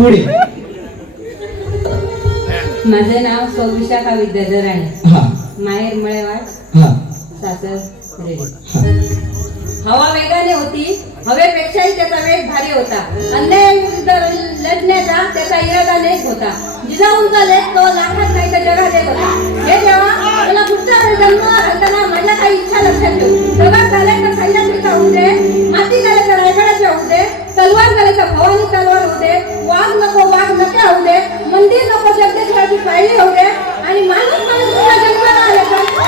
पुढे. माझं नाव सौविशाखा विद्याधर आहे. हा. माहेर मळेवाड. हा. सासर हवा वेगाने होती. हवेपेक्षाही त्याचा वेग भारी होता. अन्यायाविरुद्ध लढण्याचा त्याचा इरादा नेक होता. जिजाऊंचा लेख तो लाखात नाही तर जगात येत होता. हे जेव्हा मला पुढचा जन्म घालताना माझ्या काही इच्छा लक्षात ठेवू. प्रभात झाले तर सह्याद्रीचा होऊ दे. माती झाले तर रायगडाचे होऊ दे. तलवार झाले तर भवानी तलवार होऊ दे. वाघ नको वाघ नक्या होऊ दे. मंदिर नको जगदेश्वराची पायरी होऊ दे. आणि माणूस माणूस पुन्हा जन्माला आले तर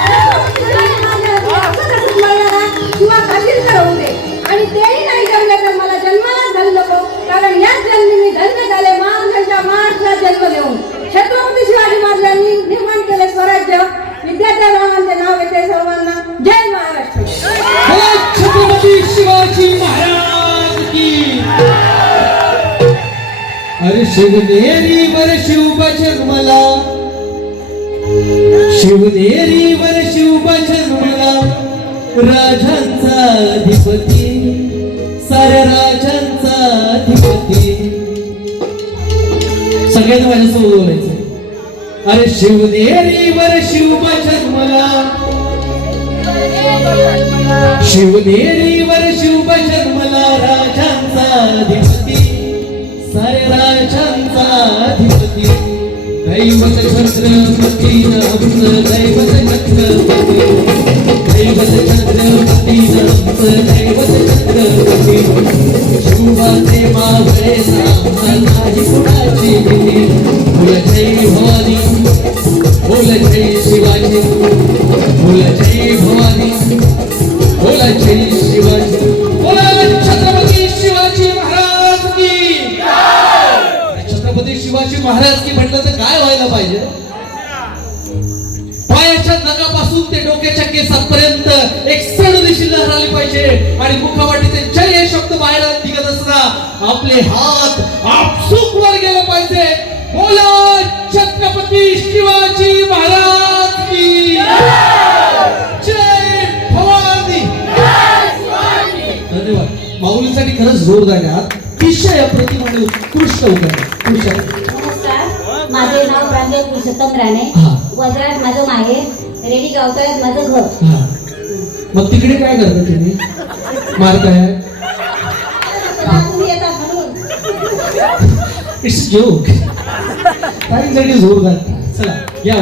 किंवा काशीरकर होऊ दे? आणि तेही नाही जमले तर मला जन्मालाच घालू नको. कारण याच जन्मी मी धन्य झाले. महाराजांच्या महाराष्ट्रात जन्म घेऊन. छत्रपती शिवाजी महाराजांनी निर्माण केले स्वराज्य. विद्यार्थी रामांचे नाव घेते सर्वांना. जय महाराष्ट्र. बोला छत्रपती शिवाजी अरे शिवनेरीवर शिवबचन मला शिवनेरीवर शिवबचन मला राजांचा अधिपती साऱ्या राजांचा अधिपती. सगळ्यांना माझ्यासोबत बोलायचं अरे शिवनेरी शिवनेरीवर शिवबचन मला शिवनेरीवर शिवभजन मला राजांचा अधिपती. सारे राजांचा अधिपती. दैवत छत्रपती आमचं दैवत छत्रपती. दैवत छत्रपती आमचं दैवत छत्रपती. शिवाचे नाम नाही कुणाची भीती? बोल जय भवानी बोल जय शिवाजी. बोल जय भवानी. महाराज की म्हटलं तर काय व्हायला पाहिजे? पायाच्या नगापासून ते डोक्याच्या केसापर्यंत एक सण दिशी लहराली पाहिजे आणि मुखावाटी ते जय हे शब्द बाहेर निघत असताना आपले हात आपसुक वर गेले पाहिजे. बोला छत्रपती शिवाजी महाराज की जय. भवानी धन्यवाद. माऊलीसाठी खरंच जोरदार आहे अतिशय प्रतिमाने उत्कृष्ट उकार पुरुषोत्तम राणे हा. माझं माहेर रेडी गावतळ्यात माझं घर. हा. मग तिकडे काय करता तुम्ही? मारताय इट्स जोक जोरदार चला या.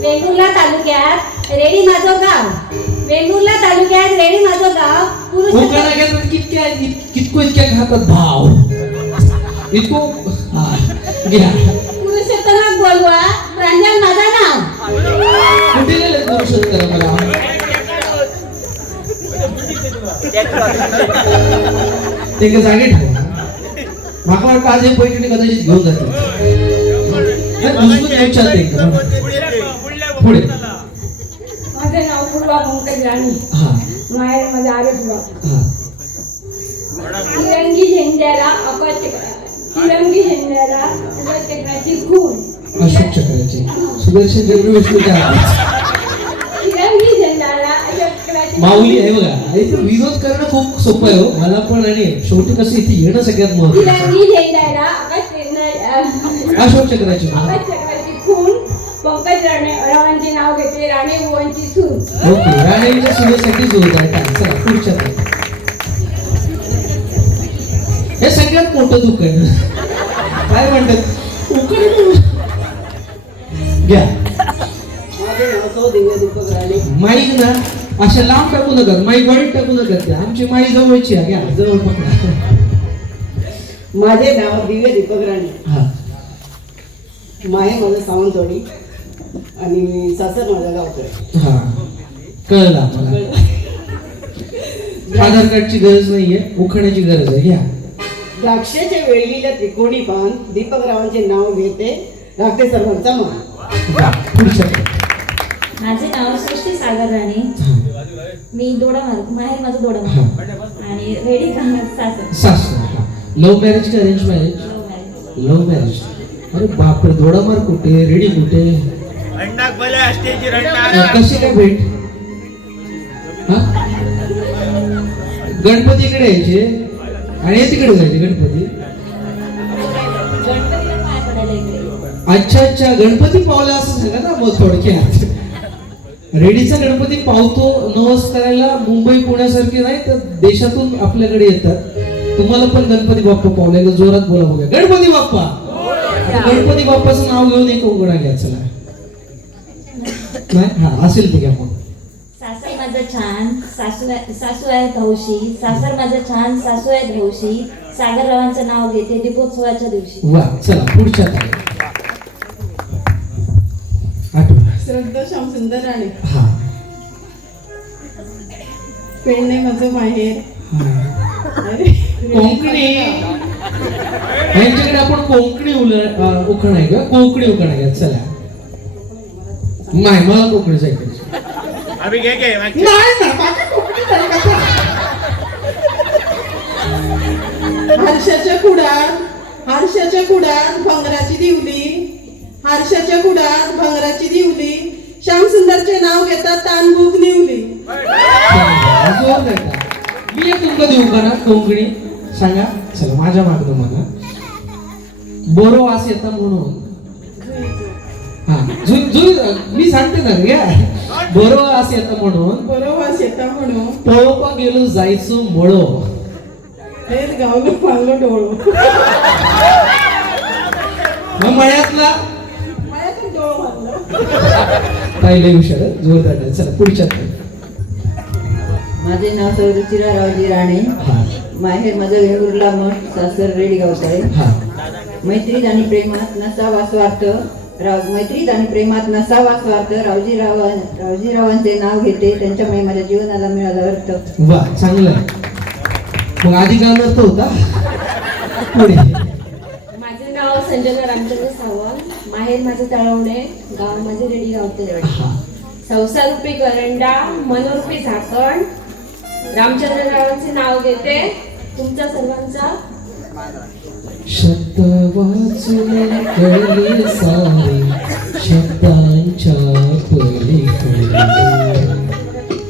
वेंगुर्ला तालुक्यात रेडी माझं गाव. वेंगुर्ला तालुक्यात रेडी माझं गाव. घेतात कितक्या कितको इतक्या खातात भाव. इतको हा घ्या. प्रांजल माझं नाव कुठे गेले पुरुषोत्तम करा मला? ते का जागे ठेवा. माका वाटतं आज पैठणी कदाचित घेऊन जाते दुसरं विचारते का? पुढे. माझे नाव पूर्वा पंकज राणी. माहेर माझं आरोग्य तिरंगी झेंड्याला अपत्य तिरंगी झेंड्याला अपत्यकाची खून. अशोक चक्राचे सुदर्शन चक्र विष्णूच्या हातात. माऊली आहे बघा. इथे विनोद करणं खूप सोपं आहे हो. मला पण आणि शेवटी कसं इथे येणं सगळ्यात महत्वाचं अशोक चक्राची पंकज राणे रावांचे नाव घेते राणे ओके राणेच्या जोर आहे चला पुढच्या हे सगळ्यात मोठं दुःख आहे. काय म्हणतात? उकडे घ्या. माझे नाव सौ दिव्य दीपक राणे माईक ना अशा लांब टाकू नका माईक वाईट टाकू नका त्या. आमची माई जवळची आहे घ्या जवळ पकडा. माझे नाव दिव्य दीपक राणे. हा. माहे माझं सावंतवाडी आणि सासर माझा गावतोय हा. कळलं आम्हाला. आधार कार्डची गरज नाहीये उखाण्याची गरज आहे घ्या. द्राक्षाच्या वेळीला त्रिकोणी पान दीपक रावांचे नाव घेते. राखते सर्वांचा ताई. माझे नाव सृष्टी सागर राणे. मी दोडामार माहेर माझं. दोडामार आणि रेडी सासर. सासरा लव्ह मॅरेज का अरेंज मॅरेज लव्ह मॅरेज अरे बापरे दोडामार कुठे? रेडी कुठे कशी काय भेट? गणपती इकडे यायचे. आणि तिकडे जायचे गणपती? अच्छा अच्छा गणपती पावला असं सांगा ना मग थोडक्यात. रेडीचा गणपती पावतो नवस करायला मुंबई पुण्यासारखे नाही तर देशातून आपल्याकडे येतात. तुम्हाला पण गणपती बाप्पा पावलेलं जोरात बोला बघा गणपती बाप्पा! गणपती बाप्पाचं नाव घेऊन एक उघडा घ्या चला. नाही हा असेल ते घ्या मग. सासर माझं छान सासू सासू आहेत हौशी सासर माझं छान सासू आहेत हौशी सागररावांचं नाव घेते दीपोत्सवाच्या दिवशी. वा चला पुढच्या ताई श्रद्धा श्यामसुंदर राणे. हा. पेडणे माझं माहेर. अरे कोंकणी. यांच्याकडे आपण कोंकणी उल उखण आहे का कोंकणी उखण आहे का? चला. नाही मला कोकणीच ऐकायचं अभि घे घे मागचे. नाही ना बाकी कोकणी नाही का? हारशाच्या कुडात हारशाच्या कुडात भंगराची दिवली. हारशाच्या कुडात भंगराची दिवली. श्यामसुंदरचे नाव घेतात तानभूक निवली. चला, जोर नाही का? मी एक तुमका देऊ का ना कोंकणी? सांगा. चला माझ्या मागणं म्हणा. बोरो वास येता म्हणून. हा जुई जुई मी सांगते ना घ्या बोरो वास येता म्हणून. बरोबर शेता म्हणून. पळोपा गेलो जायचो मळो. हेच गावलो पांगलो डोळो. मग मळ्यातला? डोळो मारलं पाहिले हुशार? जोरदार. चला पुढच्या. माझे नाव सौ रुचिरारावजी राणे. हा. माहेर माझं वेंगुर्ला मठ सासर रेडी गावसाळे मैत्रीत आणि प्रेमात नसावा स्वार्थ. राव मैत्रीत आणि प्रेमात नसावा स्वार्थ. रावजीराव रावजीरावांचे नाव घेते. त्यांच्यामुळे माझ्या जीवनाला मिळाला अर्थ. वा चांगलं मग आधी नसतो होता पुढे. संजना रामचंद्र सावंत माहेर माझं तळवणे गाव माझे रेडी गाव तेरवडे हा संसार रूपी करंडा मनोरूपी झाकण. रामचंद्ररावांचे नाव घेते. तुमच्या सर्वांचा. शब्द वाचून कळले सारे. शब्दांच्या पलीकडे.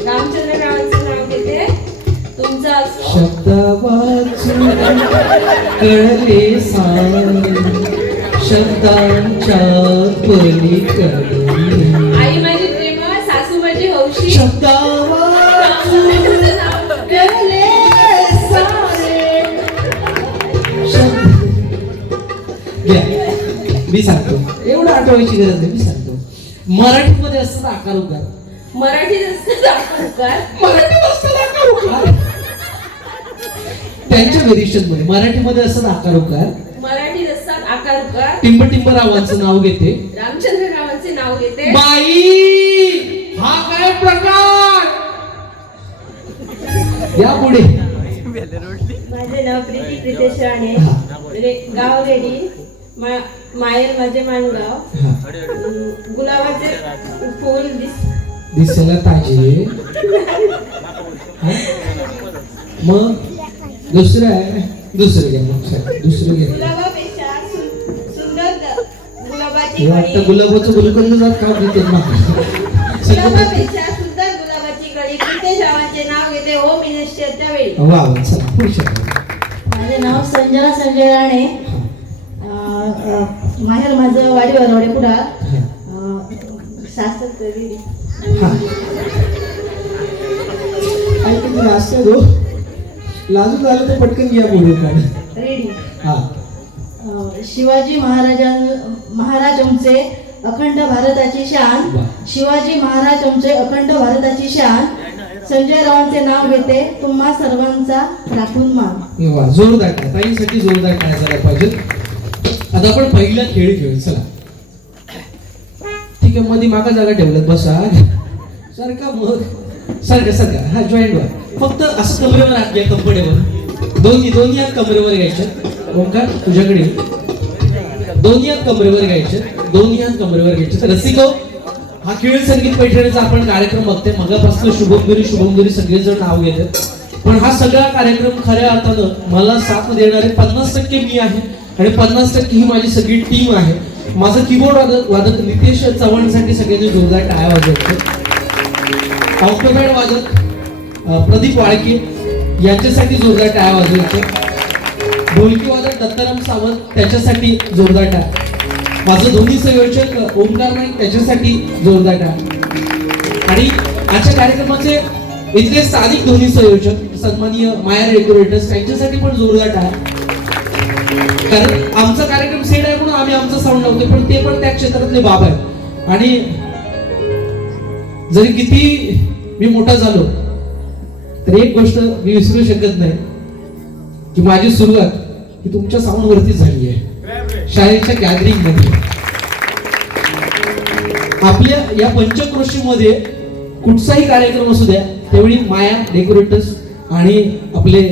रामचंद्ररावांचे नाव घेते. तुमचा. शब्द वाचून कळले सारे. शब्दांच्या पलीकडे आई माझी प्रेम सासू माझी हौशी. शब्द वाचून कळले सारे. शब्द. घ्या. मी सांगतो. एवढं आठवायची गरज नाही मी सांगतो. मराठीमध्ये असतात आकार उकार मराठीत असतं दाखवकार मराठीत असतात आकार उकार त्यांच्या व्हेरिएशनमध्ये मराठीमध्ये असतात आकार उकार मराठीत असतात आकार उकार टिंब टिंबरावांचं नाव घेते. रामचंद्ररावांचे नाव घेते. बाई हा काय प्रकार? या पुढे. माझे नाव प्रीती प्रितेश राणे. रे- गाव रेडी. मा- माहेर माझे माणगाव. अं, गुलाबाचे फूल दिस दिसायला ताजे. हा? मग दुसरं आहे? दुसरं घ्या मग दुसरं घ्या. वाटतं गुलाबाचं गुलकंद जात का घेते ना वा माझे नाव संजना संजय राणे माहेर माझं वाडी वरवडे पुढा. सासर तरी. आणि किती लाजते गो लाजून झालं तर पटकन घ्या बोलू काढ. रेडी हा. शिवाजी महाराजां महाराज आमचे अखंड भारताची शान. शिवाजी महाराज आमचे अखंड भारताची शान. संजय रावांचे नाव घेते. तुम्हा सर्वांचा राखून मान. जोरदार काय जोरदार काय झाला पाहिजे. आता आपण पहिला खेळ खेळू चला. ठीक आहे मध्ये मागा जागा ठेवलं बसा. सारखा मग सारखं सारखा. हा जॉईंट वर फक्त असं कमरेवर हात घ्या कंपनीवर दोन्ही दोन्ही हात कमरेवर घ्यायचे. ओंकार तुझ्याकडे. दोन्ही हात कमरेवर घ्यायचे. दोन्ही हात कमरेवर घ्यायचे. तर रसिको हा खेळ संगीत पैठणीचा आपण कार्यक्रम बघते मगापासून शुभमगिरी शुभमगिरी सगळेजण नाव घेतात पण हा सगळा कार्यक्रम खऱ्या अर्थानं मला साथ देणारे पन्नास टक्के मी आहे आणि पन्नास टक्के ही माझी सगळी टीम आहे. माझं कीबोर्ड वादक वादक नितेश चव्हाणसाठी सगळ्यांनी जोरदार टाळ्या वाजवतो ऑक्टोपॅड वादक प्रदीप वाळके यांच्यासाठी जोरदार टाळ्या वाजवायचे ढोलकी वादक दत्ताराम सावंत त्याच्यासाठी जोरदार टाळ माझं दोन्ही संयोजक ओमकार माईक त्याच्यासाठी जोरदार टाळ आणि आजच्या कार्यक्रमाचे इथले स्थानिक ध्वनी संयोजक सन्माननीय माया रेग्युलेटर्स त्यांच्यासाठी पण जोरदार टाळ कारण आमचा कार्यक्रम सेट आहे म्हणून आम्ही आमचा साऊंड लावतो पण ते पण त्या क्षेत्रातले बाब आहे आणि जरी किती मी मोठा झालो तर एक गोष्ट मी विसरू शकत नाही की माझी सुरुवात ही तुमच्या साऊंड वरती झाली आहे. शाळेच्या गॅदरिंगमध्ये. आपल्या या पंचक्रोशीमध्ये कुठचाही कार्यक्रम असू द्या त्यावेळी माया डेकोरेटर्स आणि आपले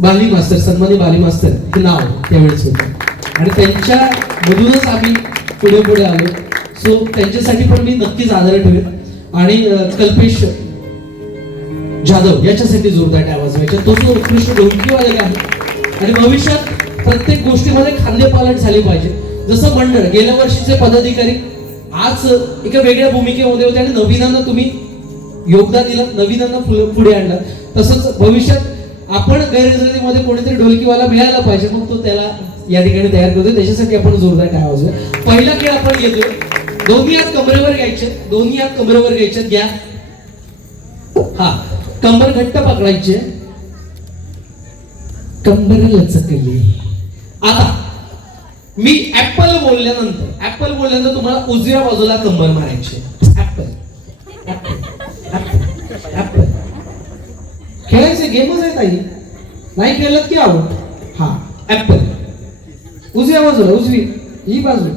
बाली मास्तर सन्मानी बाली मास्तर हे नाव त्यावेळेस होतं. आणि त्यांच्या मधूनच आम्ही पुढे पुढे आलो. सो त्यांच्यासाठी पण मी नक्कीच आदर ठेवेन. आणि कल्पेश जाधव याच्यासाठी जोरदार आवाज व्हायचा तो जो उत्कृष्ट ढोलकी आहे आणि भविष्यात प्रत्येक गोष्टीमध्ये खांदेपालट झाली पाहिजे. जसं मंडळ गेल्या वर्षीचे पदाधिकारी आज एका वेगळ्या भूमिकेमध्ये होते आणि नवीनांना तुम्ही योगदान दिलं नवीनांना पुढे आणलं. तसंच भविष्यात आपण गैरहजेरीमध्ये कोणीतरी ढोलकीवाला मिळायला पाहिजे मग तो त्याला या ठिकाणी तयार करतो त्याच्यासाठी आपण जोरदार काय आवाज पहिला खेळ आपण घेतोय. दोन्ही हात कमरेवर घ्यायचे. दोन्ही हात कमरेवर घ्यायचे. घ्या. हा. कंबर घट्ट पकडायचे. कंबर लचकली. आता मी ऍपल बोलल्यानंतर ऍपल बोलल्यानंतर तुम्हाला उजव्या बाजूला कंबर मारायची ऍपल खेळायचे गेमच आहे ताई नाही खेळलं की आउट हा ऍपल. उजव्या बाजूला उजवी ही बाजू.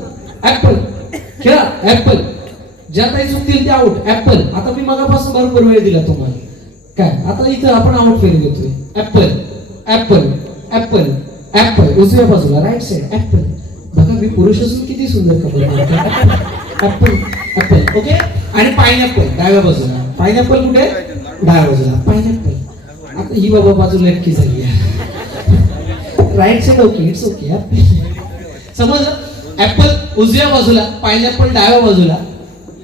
ऍपल खेळा ऍपल. ज्या ताई चुकतील ते आउट ऍपल. आता मी मगापासून भरपूर वेळ दिला तुम्हाला. काय? आता इथं आपण आउट फेरी घेतोय. ऍपल ऍपल ऍपल ऍपल उजव्या बाजूला राईट साइड ऍपल बघा मी पुरुष असून किती सुंदर कपडे ऍपल ऍपल ओके आणि पायनॅपल डाव्या बाजूला. पायनॅपल कुठे? डाव्या बाजूला. पायनॅपल आता ही बाबा बाजू लटकी झाली right side okay it's okay समज ऍपल उजव्या बाजूला पायनॅपल डाव्या बाजूला.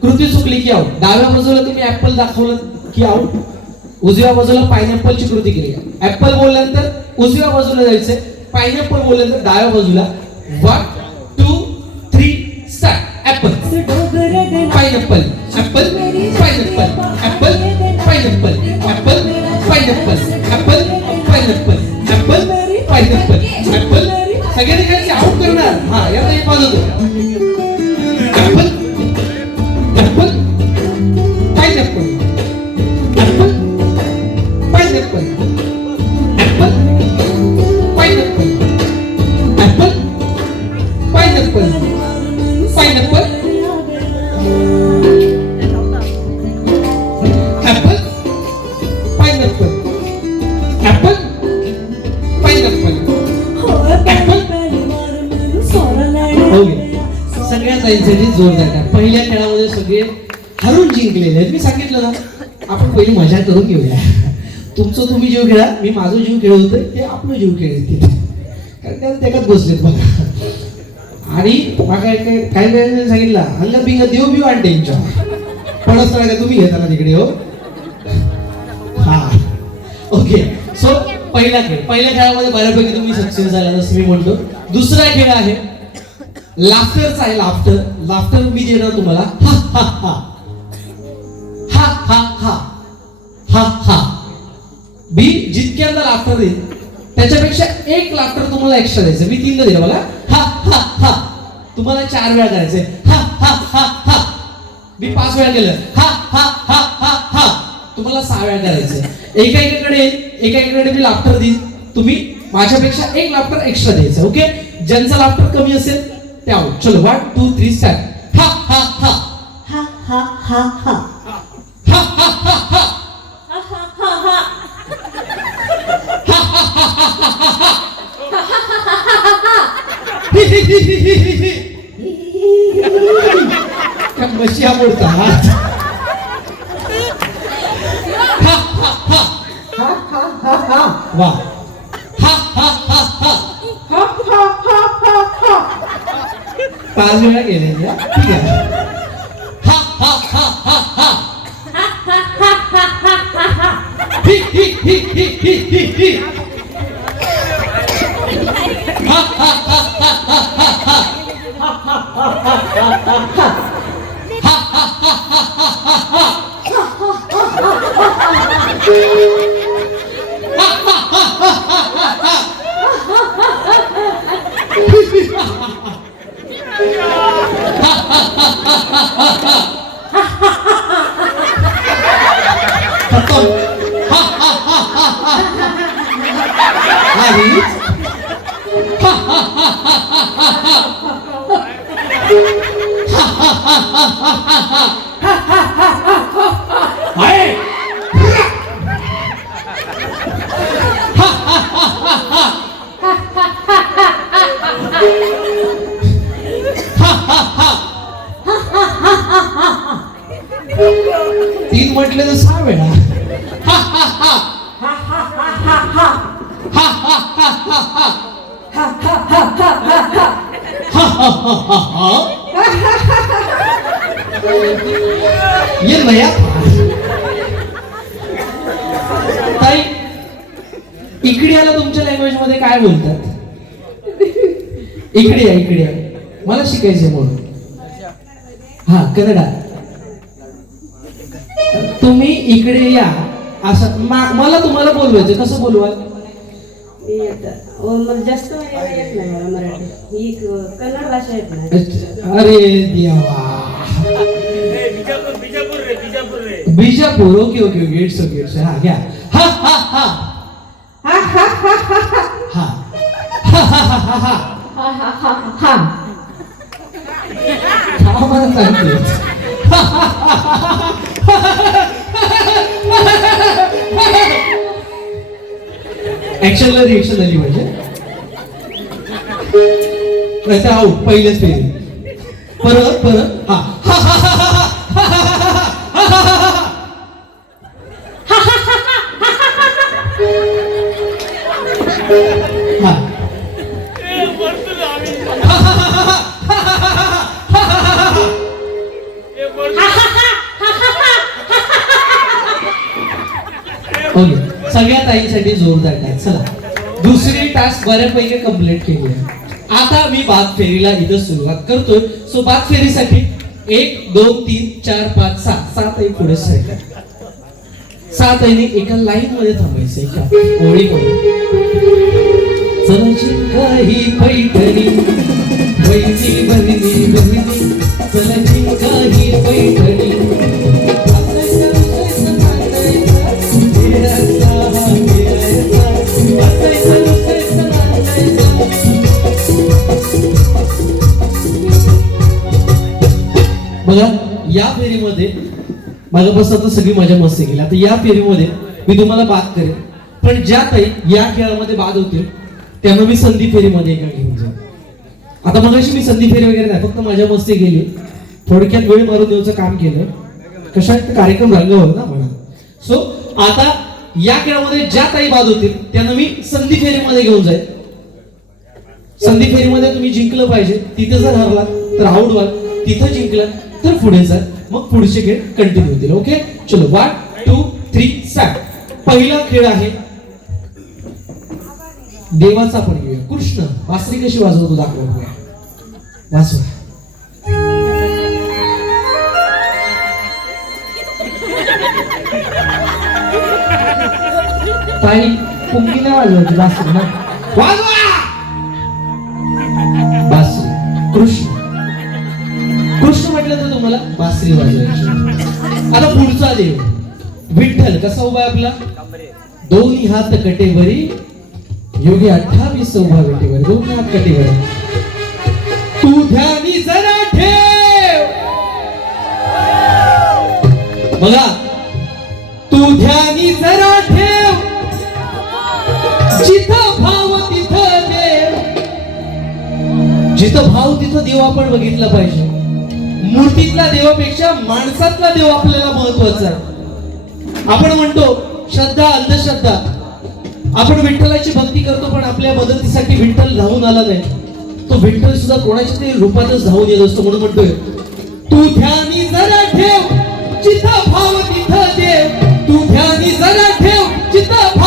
कृती चुकली की आऊट डाव्या बाजूला तुम्ही ऍपल दाखवलं की आऊट उजव्या बाजूला पायनॅपलची कृती केली. ऍपल बोलल्यानंतर उजव्या बाजूला जायचंय पायनॅपल बोलल्यानंतर डाव्या बाजूला वन त्यांचे जोरदार टाळ. पहिल्या खेळामध्ये सगळे हरून जिंकलेले आहेत. मी सांगितलं ना आपण पहिली मजा करून घेऊया. तुमचं तुम्ही जीव खेळा मी माझं जीव खेळवतोय ते आपलं जीव खेळेल तिथे. कारण त्या त्याच्यात बसलेत बघा. आणि काय काय काही सांगितलं? अंग बिंग देव बिव आणि त्यांच्या. पडत का तुम्ही घेता ना तिकडे हो? हा. ओके सो पहिला खेळ. पहिल्या खेळामध्ये बऱ्यापैकी तुम्ही सक्सेस झाला जसं मी म्हणतो दुसरा खेळ आहे लाफ्टरचा आहे लाफ्टर लाफ्टर मी देणार तुम्हाला. हा हा हा. हा हा हा. हा हा. बी जितक्यांदा लाफ्टर देईल त्याच्यापेक्षा एक लाफ्टर तुम्हाला एक्स्ट्रा द्यायचं. मी तीनदा दिलं बघा. हा हा हा. तुम्हाला चार वेळा करायचंय. हा हा हा हा. मी पाच वेळा केलं. हा हा हा हा हा. तुम्हाला सहा वेळा करायचं एका एकाकडे एका एकाकडे मी लाफ्टर देईन. तुम्ही माझ्यापेक्षा एक लाफ्टर एक्स्ट्रा द्यायचं. ओके ज्यांचा लाफ्टर कमी असेल down one two three set ha ha ha ha ha ha ha ha ha ha ha kan masih murtad ha ha ha ha ha ha ha ha ha ha ha ha पाच वेळा गेलेली ठीक आहे ha ha ha ha ha ये भैया ताई इकडे आला तुमच्या लँग्वेजमध्ये काय बोलतात? इकडे या इकडे या मला शिकायचंय म्हणून. हा कन्नडा. तुम्ही इकडे या. असं मला तुम्हाला बोलवायचं कसं बोलवाल? जास्त येत नाही मला मराठी ही कन्नड भाषा येत नाही अरे देवा बिजापूर बिजापूर रे बिजापूर रे Bijapur okay okay okay it's okay it's हा घ्या हा हा हा हा हा हा हा हा हा मला सांगते ऍक्शनला रिएक्शन झाली पाहिजे तसं आऊ पहिलेच पेज परत परत हा. सगळ्या ताईसाठी जोरदार टाक टास्क बऱ्यापैकी कंप्लीट केली आहे. आता मी बाग फेरीला इथं सुरुवात करतोय. सो बाद फेरीसाठी एक दोन तीन चार पाच सहा. सात आई पुढे सरका सात आईने एका लाईन मध्ये थांबायचं एका ओळी चलाची काही पैठणी वैनी बहिणी बहिणी. मागापासून आता सगळी मजा मस्ती केली. आता या फेरीमध्ये मी तुम्हाला बाद करेन. पण ज्या ताई या खेळामध्ये बाद होतील त्यांना मी संधी फेरीमध्ये एका घेऊन जाईन. आता मग मी संधी फेरी वगैरे नाही फक्त मजा मस्ती केली. थोडक्यात वेळ मारून देऊचं काम केलं. कशा कार्यक्रम रंगवलं ना म्हणा सो आता या खेळामध्ये ज्या ताई बाद होतील त्यांना मी संधी फेरीमध्ये घेऊन जाईल संधी फेरीमध्ये तुम्ही जिंकलं पाहिजे. तिथे जर हरलात तर आऊट व्हाल तिथं जिंकलात तर पुढे जा. मग पुढचे खेळ कंटिन्यू होतील. ओके चलो वन टू थ्री सात पहिला खेळ आहे. देवाचा पण घेऊया. कृष्ण वासरी कशी वाजवतो दाखव बघूया. वाजवा. ताई पुंगी नाही वाजवायची वासरी ना? वाजवा! बासरी वाजवायची. आता पुढचा देव. विठ्ठल कसा उभा आपला? दोन्ही हात कटेवरी. योगी अठ्ठावीस उभा कटेवर. दोन्ही हात कटेवर. तू ध्यानी जरा ठेव. बघा. तू ध्यानी जरा ठेव. जिथं भाव तिथं देव. जिथं भाव तिथं देव आपण बघितलं पाहिजे. मूर्तीतल्या देवापेक्षा माणसातला देव आपल्याला महत्त्वाचा आहे. आपण म्हणतो श्रद्धा अंधश्रद्धा. आपण विठ्ठलाची भक्ती करतो पण आपल्या मदतीसाठी विठ्ठल धावून आला नाही. तो विठ्ठल सुद्धा कोणाच्या तरी रूपातच धावून येत असतो म्हणून म्हणतोय. तू ध्यानी जरा ठेव चिता भाव तिथं देव. तू ध्यानी जरा ठेव चिता भाव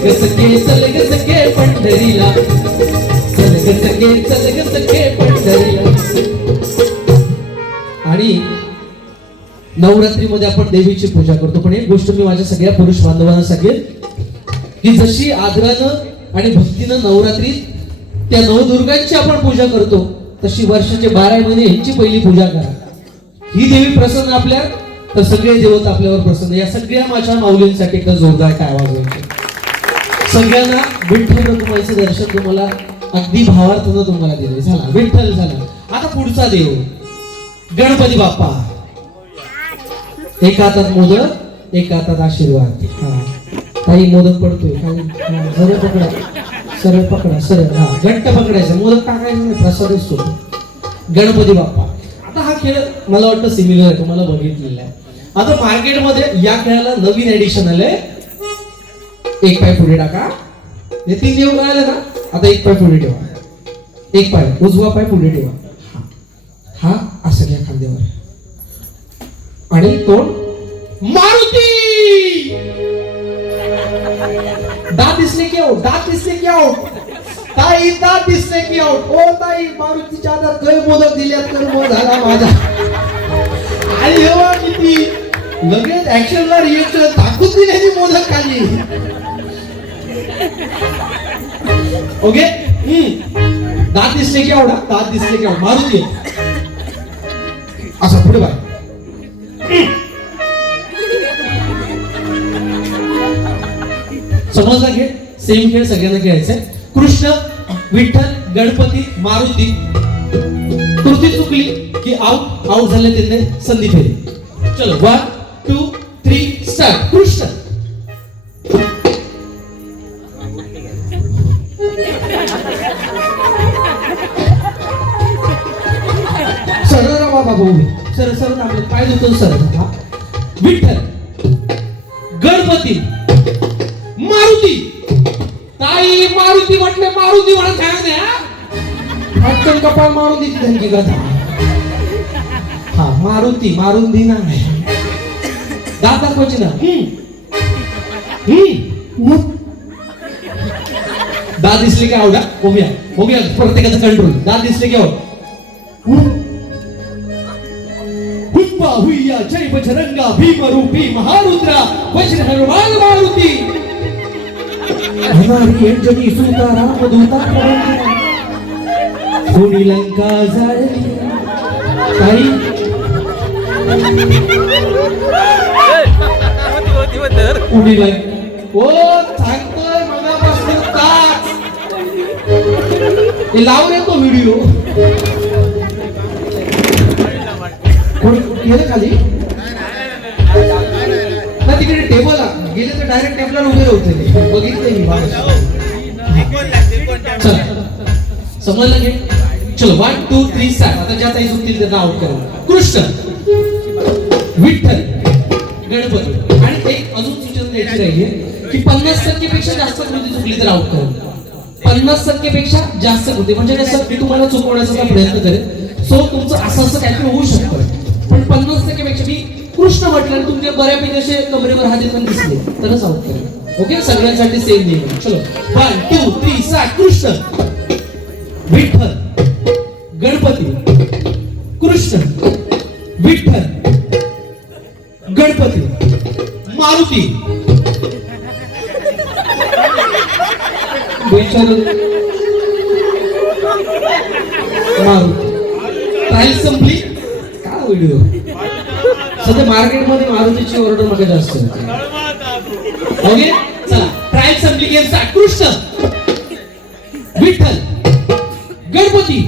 सलग सके पंढरीला. पंढरीला. आणि नवरात्रीमध्ये आपण देवीची पूजा करतो. पण एक गोष्ट मी माझ्या सगळ्या पुरुष बांधवांना सांगेल की जशी आदरानं आणि भक्तीनं नवरात्रीत त्या नवदुर्गांची आपण पूजा करतो तशी वर्षाचे बारा महिने यांची पहिली पूजा करा. ही देवी प्रसन्न आपल्या तर सगळे देवता आपल्यावर प्रसन्न. या सगळ्या माझ्या माऊलींसाठी का जोरदार काय आवाज सगळ्यांना विठ्ठल रखुमाईचं दर्शन तुम्हाला अगदी भावार्थानं तुम्हाला दिले झाला विठ्ठल झाला. आता पुढचा देव गणपती बाप्पा. एका हातात मोदक एका हातात आशीर्वाद. हा. काही मोदक पडतोय. काही सरळ पकडा. सरळ पकडा सरळ. हा घट्ट पकडायचं. मोदक टाकायचं नाही प्रसाद असतो गणपती बाप्पा. आता हा खेळ मला वाटतं सिमिलर आहे. तुम्हाला बघितलेला आहे. आता मार्केटमध्ये या खेळाला नवीन एडिशन आलंय. एक पाय पुढे टाका. हे तीन देव कळाले ना? आता एक पाय पुढे ठेवा. एक पाय उजवा पाय पुढे ठेवा. हा. हा असं घ्या खांद्यावर. आणि तोंड मारुती! दात दिसले की आऊट दात दिसले की आऊट. ताई दात दिसले की आऊट. ओ ताई मारुतीच्या आधार खय मोदक दिल्यात तर मग झाला माझा. आणि हे किती लगेच ऍक्शनला रिएक्शन टाकून दिल्याने मोदक खाली. ओके दात दिसले की आवडा? दात दिसले की मारू मारुती. असं पुढे बाय समजला खेळ सेम खेळ सगळ्यांना खेळायचा कृष्ण विठ्ठल गणपती मारुती. कृती चुकली की आऊट आऊट झाले तिथे संधी फेरी. चलो one two three start Krishna सरळ बाबा उभे. सरळ सरळ थांबले पाय दुखतो सरळ हा. विठ्ठल गणपती मारुती. ताई मारुती म्हटले मारुती म्हणत काय नाही हा. पटकन कपाळ दिली त्यांची कथा हा मारुती मारून दिना नाही हम्म. हम्म. मग. दात दिसले की आवडा? बघूया. बघूया प्रत्येकाचं कंट्रोल दात दिसले की आवड हुप्पा हुय्या जय बजरंगा भीम रूपी महारुद्रा वज्र हनुमान मारुती. हमारी अंजनी सुता राम दूता. कोणी लंका जाळली काही? कुणी लंक ओ सांगतोय मनापासून काच. लावून येतो व्हिडिओ. कोणी गेलं खाली? ना तिकडे टेबल गेले तर डायरेक्ट टेबलला उभे होते. बघितले मी बाहेर. समजलं की? चलो वन टू थ्री स्टार्ट आता ज्या ताई सुटतील त्यांना आउट करू. कृष्ण. विठ्ठल. गणपती. पाहिजे की पन्नास टक्केपेक्षा जास्त कृती चुकली तर आउट करू पन्नास टक्केपेक्षा जास्त कृती म्हणजे मी तुम्हाला चुकवण्याचा प्रयत्न करेन. सो तुमचं असं असं काहीतरी होऊ शकतं. पण पन्नास टक्केपेक्षा मी कृष्ण म्हटलं आणि तुमच्या बऱ्यापैकी असे कमरेवर हात येताना दिसले. तरच आउट करेल. ओके सगळ्यांसाठी सेम नियम चलो. One two three start Krishna. Vitthal. Ganpati. Krishna. विचारून मारुती ट्रायल संपली? का व्हिडिओ सध्या मार्केटमध्ये मारुतीची ऑर्डरमध्ये जास्त आहे. ओके चला. ट्रायल संपली गेम स्टार्ट कृष्ण विठ्ठल. गणपती.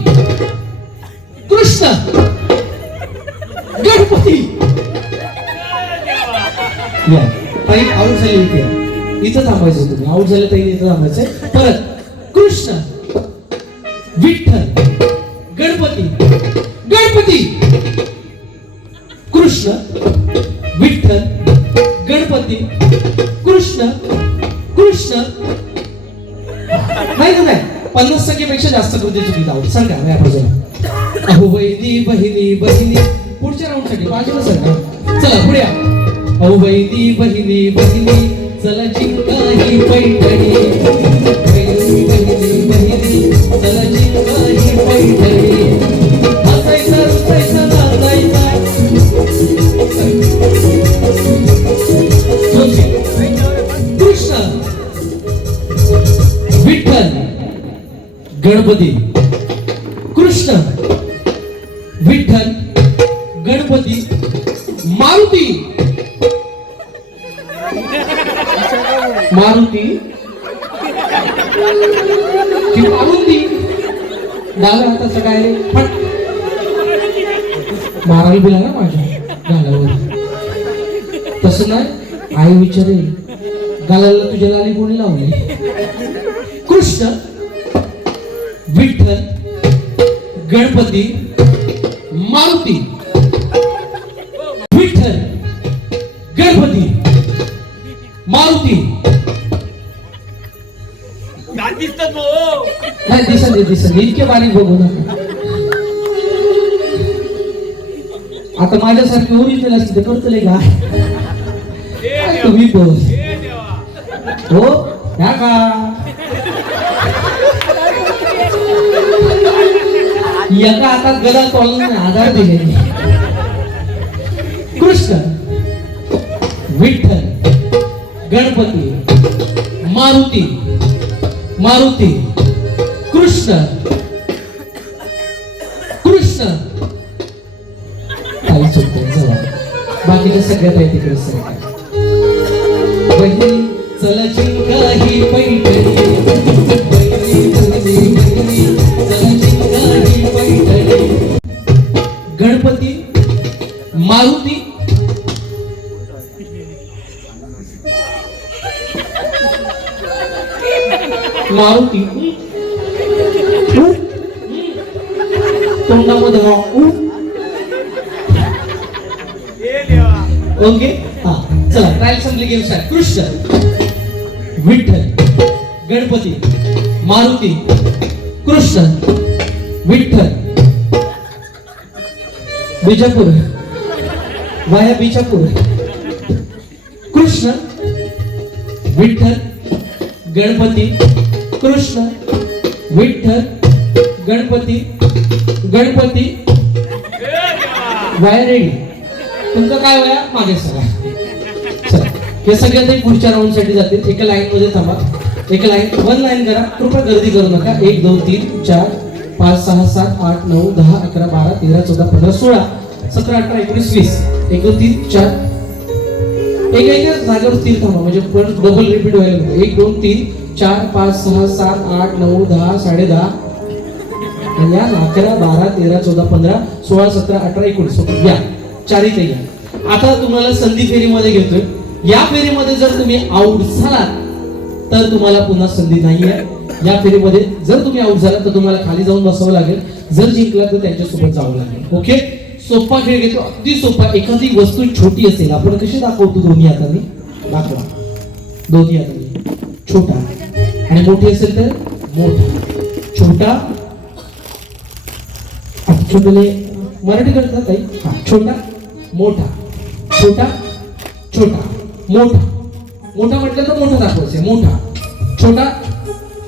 कृष्ण. गणपती. या. ताई झाली होती इथं थांबायचं तुम्ही आऊट झालं तर इथं थांबायचंय. परत कृष्ण विठ्ठल गणपती गणपती. कृष्ण विठ्ठल गणपती. कृष्ण कृष्ण. नाही का नाही पन्नास टक्केपेक्षा जास्त कृती चुकीत आहोत सांगा मी आपण अहो बहिणी बहिणी. पुढच्या राऊंडसाठी बाजूला गणपती. कृष्ण विठ्ठल गणपती मारुती. मारुती. मारुती. डाव्या हाताचं काय रे? मारायला बिला ना माझ्या गालावर. तसं नाही. आई विचारेल. गालाला तुझ्या लाली कोणी लावली. कृष्ण गणपती मारुती विठ्ठल गणपती मारुती. नाही दिसन दे दिसन दे. इतके बारीक बघू नका. आता माझ्यासारखे ओरिजिनल असते ते करतले का? तुम्ही बोल. हे हो? का? एका हातात गदा तोलून आधार दिले कृष्ण विठ्ठल गणपती मारुती मारुती कृष्ण कृष्ण. काही चुकते चला बाकीच्या सगळ्यात आहे तिकडे सगळ्या. चला चला चिंगाही पैठणी. मारुती उ. तोंडामध्ये हा उ. हे देवा ओके हा चला ट्रायल संपली गेम स्टार्ट कृष्ण विठ्ठल गणपती मारुती कृष्ण विठ्ठल बिजापूर वाया बिजापूर कृष्ण विठ्ठल गणपती कृष्ण विठ्ठल गणपती गणपती. हे रेडी तुमचं काय वया? मागे सगळ्या चला. हे सगळ्या ते पुढच्या राऊंडसाठी जातील. एका लाईन मध्ये थांबा. एका लाईन वन लाईन करा. कृपया गर्दी करू नका. एक दोन तीन चार पाच सहा सात आठ नऊ दहा अकरा बारा तेरा चौदा पंधरा सोळा सतरा अठरा एकोणीस वीस. एक दोन तीन चार. एक एक जागेवर स्थिर थांबा. म्हणजे डबल रिपीट व्हायला एक दोन तीन चार पाच सहा सात आठ नऊ दहा साडे दहा. या अकरा बारा तेरा चौदा पंधरा सोळा सतरा अठरा एकोणीस. या. चारीत या. आता तुम्हाला संधी फेरीमध्ये घेतोय. या फेरीमध्ये जर तुम्ही आउट झालात तर तुम्हाला पुन्हा संधी नाही आहे या फेरीमध्ये जर तुम्ही आउट झालात तर तुम्हाला खाली जाऊन बसावं लागेल. जर जिंकला तर त्यांच्यासोबत जावं लागेल. ओके? सोपा खेळ घेतो. अगदी सोपा. एखादी वस्तू छोटी असेल. आपण कशी दाखवतो दोन्ही हाताने? दाखवा. दोन्ही हाताने. छोटा. आणि मोठी असेल तर मोठा. छोटा. छोटले मराठी करतात ताई. हा छोटा मोठा. छोटा छोटा. मोठा. मोठा म्हटलं तर मोठा दाखवायचं मोठा. छोटा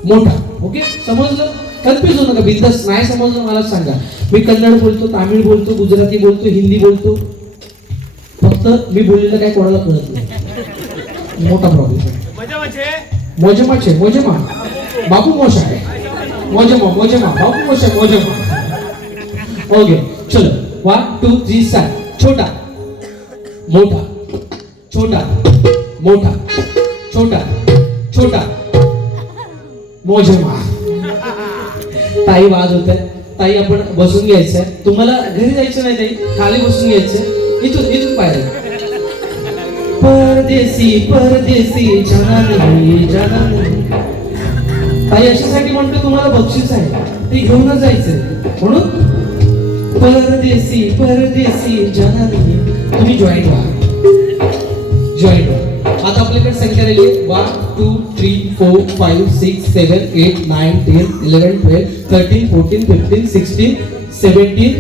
मोठा. ओके? समजलं? कन्फ्युज होऊ नका. बिंदस नाही समजलं मला सांगा. मी कन्नड बोलतो तामिळ बोलतो गुजराती बोलतो हिंदी बोलतो. फक्त मी बोललेलं काय कोणाला कळत नाही. मोठा प्रॉब्लेम मोजमाचे मोजमा. बाबू मोशा. आहे मोजमा मोजमा. बाबू मोशा मोजमा. ओके चलो. वन टू थ्री स्टार्ट छोटा. मोठा. छोटा. मोठा. छोटा. छोटा. मोजमा. ताई वाज होत ताई आपण बसून घ्यायचंय. तुम्हाला घरी जायचं नाही ताई. खाली बसून घ्यायचंय. इथून इथून पाहिजे परदेसी परदेसी जनानी जनानी. ताई म्हणतो तुम्हाला बक्षीस आहे. ते घेऊनच जायचंय. म्हणून परदेसी परदेसी जनानी तुम्ही जॉईन व्हा. जॉईन व्हा. आता आपल्याकडे संख्या राहिली one two three four five six seven eight nine ten eleven twelve thirteen fourteen fifteen sixteen seventeen